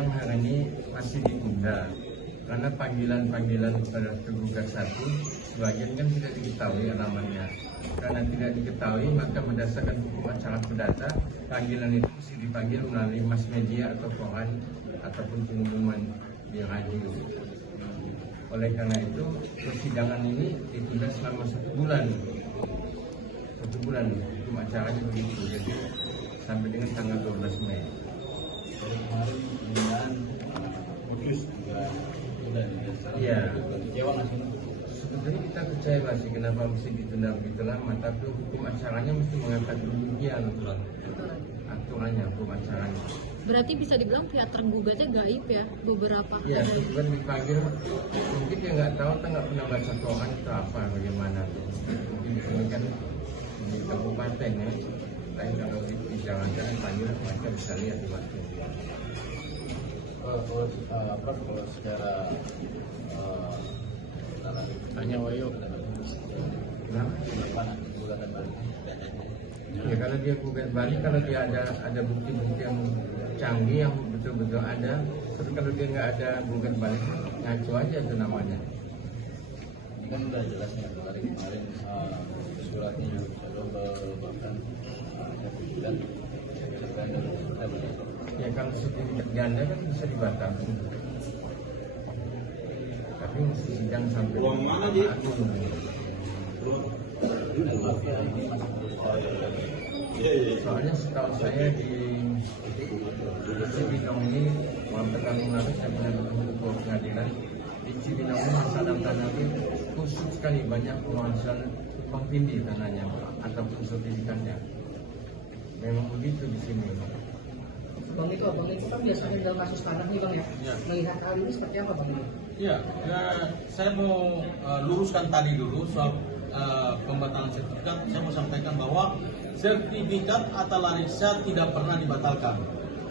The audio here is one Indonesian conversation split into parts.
sidang hari ini masih ditunda karena panggilan pada tergugat satu sebagian kan tidak diketahui alamatnya. Karena tidak diketahui maka berdasarkan hukum acara perdata panggilan itu mesti dipanggil melalui mass media atau koran ataupun pengumuman di radio. Oleh karena itu persidangan ini ditunda selama 1 bulan. 1 bulan hukum acaranya begitu, jadi sampai dengan tanggal 12 Mei. Kemarin putus juga sudah Iya. kecewa nggak sih? Sebetulnya kita kecewa sih kenapa mesti ditunda begitu lama, tapi hukum acaranya mesti mengangkat demikian aturannya hukum acaranya. Berarti bisa dibilang pihak tergugatnya gaib ya beberapa. Ya, bukan dipanggil, mungkin dia nggak tahu, kita nggak pernah baca Quran atau apa bagaimana. Mungkin di sini kan di kabupaten ya, tapi kalau dijalankan dipanggil mereka bisa lihat di waktu. Kalau secara Tanya Wayo. Kenapa? gugatan balik. Ya kalau dia gugat balik, kalau dia ada bukti-bukti yang canggih yang betul-betul ada. Tapi kalau dia nggak ada gugat balik, ngaco aja itu namanya. Ini kan udah jelas ya kemarin suratnya bahkan dan Ya kalau sertifikat ganda kan bisa dibatalkan. Tapi mesti sidang sampai Uang mana, Ji? Agung. Soalnya setahu saya di Cibinong ini waktu kami lalu saya pernah bertemu ke pengadilan di Cibinong ini masalah tanah itu khusus sekali, banyak penguasaan tumpang tindih tanahnya ataupun sertifikatnya. Memang begitu di sini. Bang itu kan biasanya dalam kasus tanah nih Bang ya. Melihat hal ini seperti apa Bang? Ya, saya mau luruskan tadi dulu soal pembatalan sertifikat. Saya mau sampaikan bahwa sertifikat Atta Larissa tidak pernah dibatalkan.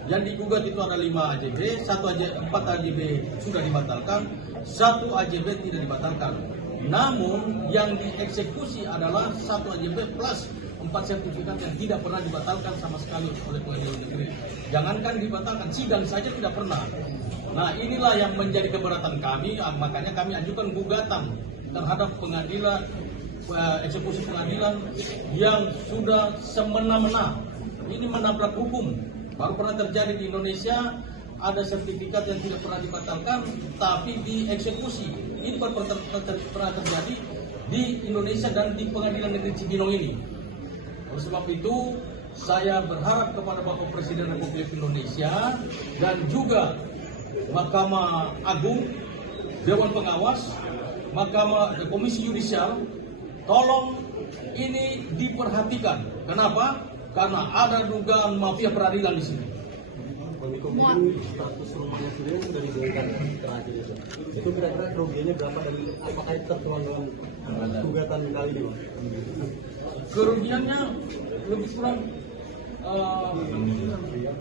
Yang digugat itu ada 5 AJB, 4 AJB sudah dibatalkan, 1 AJB tidak dibatalkan. Namun yang dieksekusi adalah 1 AJB plus 4 sertifikat yang tidak pernah dibatalkan sama sekali oleh pengadilan negeri. Jangankan dibatalkan, sidang saja tidak pernah. Nah inilah yang menjadi keberatan kami, makanya kami ajukan gugatan terhadap pengadilan, eksekusi pengadilan yang sudah semena-mena. Ini menabrak hukum. Baru pernah terjadi di Indonesia, ada sertifikat yang tidak pernah dibatalkan, tapi dieksekusi. Ini baru pernah terjadi di Indonesia dan di pengadilan negeri Cibinong ini. Oleh sebab itu, saya berharap kepada Bapak Presiden Republik Indonesia dan juga Mahkamah Agung, Dewan Pengawas, Komisi Yudisial, tolong ini diperhatikan. Kenapa? Karena ada dugaan mafia peradilan di sini. Status rumahnya sendiri sudah diberikan terakhir itu. Itu kira-kira kerugiannya berapa dan apakah itu tertuang dalam gugatan kali ini? Kerugiannya lebih kurang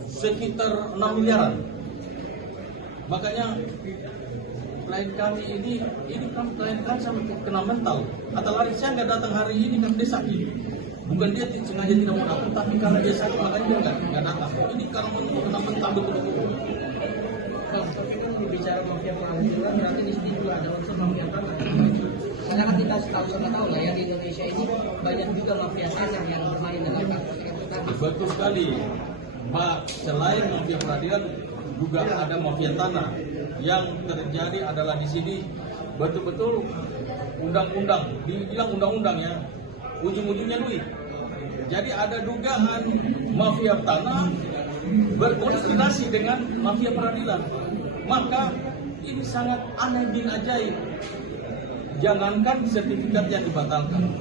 sekitar 6 miliaran. Makanya klien kami ini kan klien kami sampai kena mental. Atta Larissa nggak datang hari ini kan dia sakit. Bukan dia sengaja tidak mau datang, tapi karena dia sakit makanya dia nggak datang. Ini karena kena mental betul-betul. Tapi kan berbicara mafia peradilan berarti di sini juga ada unsur mafia tanah. Karena kan kita tahu lah ya di Indonesia ini banyak juga mafia tanah yang bermain dalam kasus itu tadi. Betul sekali, Mbak. Selain mafia peradilan, juga ada mafia tanah. Yang terjadi adalah di sini betul-betul undang-undang, dibilang undang-undang ya, ujung-ujungnya duit. Jadi ada dugaan mafia tanah berkoordinasi dengan mafia peradilan. Maka ini sangat aneh bin ajaib. Jangankan sertifikat yang dibatalkan,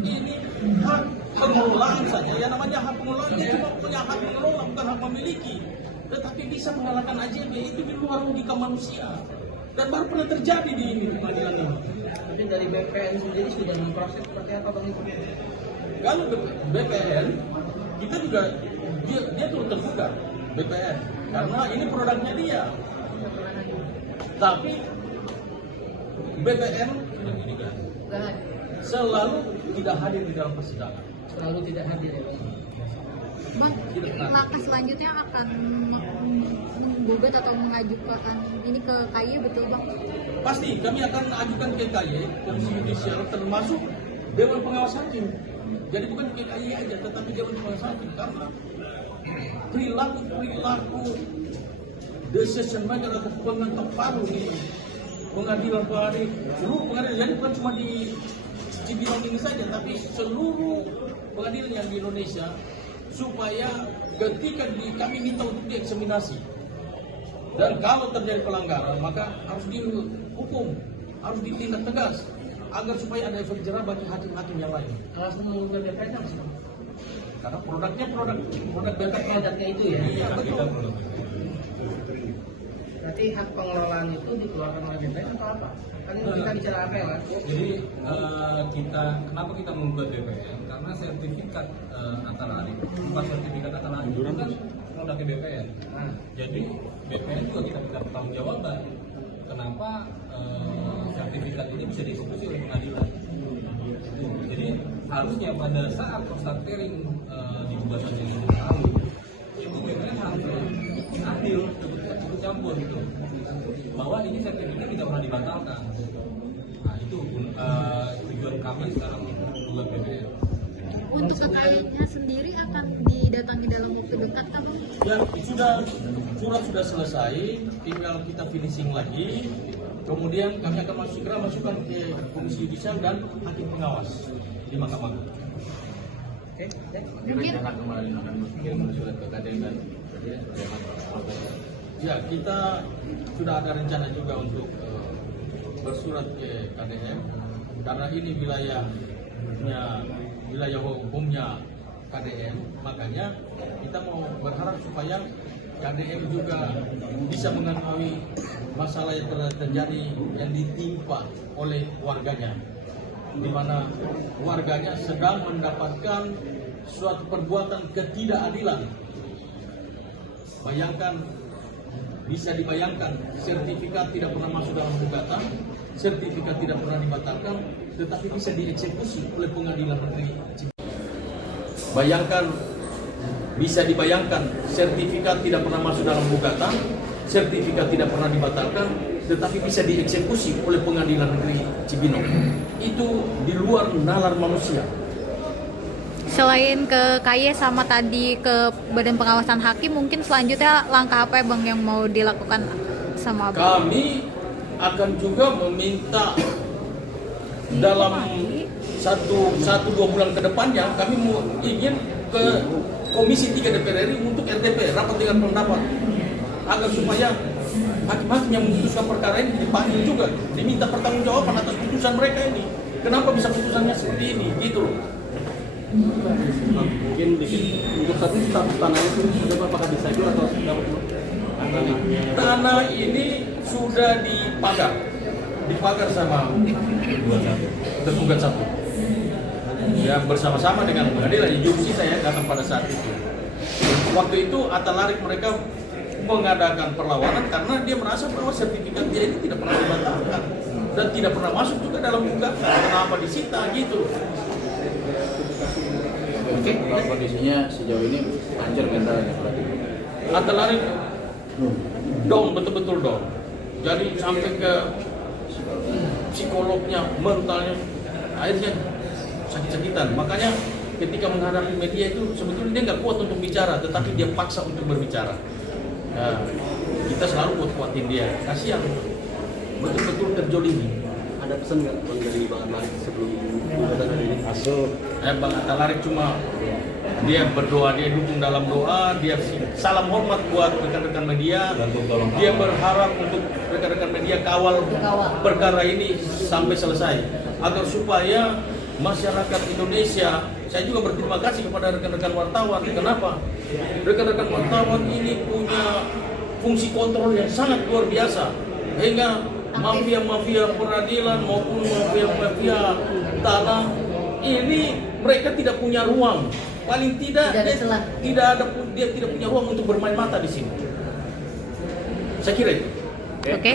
ini hak pengelolaan saja. Ya namanya hak pengelolaan, cuma punya hak mengelola, bukan hak memiliki. Tetapi bisa mengalahkan AJB, itu di luar logika manusia. Dan baru pernah terjadi di pengadilan ini. Mungkin dari BPN sendiri sudah memproses seperti apa Bang itu? Kalau BPN, kita juga dia turut tergugat BPN karena ini produknya dia. Tapi BPN selalu tidak hadir di dalam persidangan. Selalu tidak hadir ya Bang. Bang, langkah selanjutnya akan menggugat atau mengajukan ini ke KAI betul bang? Pasti kami akan ajukan ke KAI, Komisi Yudisial, termasuk Dewan Pengawas Hakim. Jadi bukan ke KAI aja, tetapi Dewan Pengawas Hakim, karena perilaku decision maker atau pengetok palu di pengadilan seluruh pengadilan, jadi bukan cuma di Cibinong ini saja, tapi seluruh pengadilan yang di Indonesia, supaya ketika kami minta untuk dieksaminasi, dan kalau terjadi pelanggaran maka harus dihukum, harus ditindak tegas, agar supaya ada efek jerah bagi hakim-hakim yang lain. Langsung mengundang BPN langsung. Karena produknya produk BPN. Produknya itu ya. Iya betul. Berarti hak pengelolaan itu dikeluarkan oleh BPN atau apa? Kan ini kita bicara apa ya, Pak? Jadi kenapa kita membuat BPN? Karena sertifikat Atalarik, sertifikat Atalarik itu kan produknya BPN. Jadi BPN juga kita minta pertanggungjawaban. Kenapa sertifikat ini bisa dieksekusi oleh pengadilan? Jadi harusnya pada saat cost clearing di gugatan yang lalu, itu BPN harus adil, ikut campur gitu, bahwa ini sertifikat tidak pernah dibatalkan. Nah itu tujuan kami sekarang buat BPN. Untuk KAI-nya sendiri akan didatangi dalam waktu dekat kan bang? Ya surat sudah selesai, tinggal kita finishing lagi. Kemudian kami akan segera masukkan ke Komisi Yudisial dan Hakim Pengawas di Mahkamah. Oke. Mungkin kemarin akan mengirim surat ke KDM dan Presiden sebagai Ya, kita sudah ada rencana juga untuk bersurat ke KDM, karena ini wilayah hukumnya KDM, makanya kita mau berharap supaya KDM juga bisa mengetahui masalah yang terjadi yang ditimpa oleh warganya, di mana warganya sedang mendapatkan suatu perbuatan ketidakadilan. Bisa dibayangkan, sertifikat tidak pernah masuk dalam gugatan, sertifikat tidak pernah dibatalkan, tetapi bisa dieksekusi oleh Pengadilan Negeri Cibinong. Bayangkan, bisa dibayangkan, sertifikat tidak pernah masuk dalam gugatan, sertifikat tidak pernah dibatalkan, tetapi bisa dieksekusi oleh Pengadilan Negeri Cibinong. Itu di luar nalar manusia. selain ke KAI sama tadi ke Badan Pengawasan Hakim, mungkin selanjutnya langkah apa ya bang yang mau dilakukan sama abang? Kami akan juga meminta dalam 1-2 bulan ke depannya, kami ingin ke Komisi 3 DPR RI untuk RTP, rapat dengan pendapat, agar supaya hakim-hakim yang memutuskan perkara ini dipanggil juga, diminta pertanggungjawaban atas putusan mereka ini. Kenapa bisa putusannya seperti ini, gitu loh. Mungkin untuk saat ini status tanahnya itu sudah apakah disegel atau dapat tanah ini sudah dipagar sama tergugat satu. Ya bersama-sama dengan pengadilan injunksi saya datang pada saat itu. Waktu itu Atalarik mereka mengadakan perlawanan karena dia merasa bahwa sertifikat dia ini tidak pernah dibatalkan dan tidak pernah masuk juga dalam gugatan. Kenapa disita gitu? Oke, kondisinya sejauh ini hancur mentalnya berarti. Atalarik down, betul-betul down. Jadi sampai ke psikolognya, mentalnya, akhirnya sakit-sakitan. Makanya ketika menghadapi media itu sebetulnya dia nggak kuat untuk bicara, tetapi dia paksa untuk berbicara. Nah, kita selalu kuat-kuatin dia. Kasihan, betul-betul terjolimi. ada pesan nggak bang dari Bang Atalarik sebelum gugatan hari ini? Bang Atalarik cuma dia berdoa, dia dukung dalam doa, dia salam hormat buat rekan-rekan media. Dia berharap untuk rekan-rekan media kawal perkara ini sampai selesai agar supaya masyarakat Indonesia, saya juga berterima kasih kepada rekan-rekan wartawan. Kenapa? Rekan-rekan wartawan ini punya fungsi kontrol yang sangat luar biasa, sehingga mafia-mafia peradilan maupun mafia-mafia tanah ini mereka tidak punya ruang. Paling tidak dia tidak punya ruang untuk bermain mata di sini. Saya kira itu. Oke.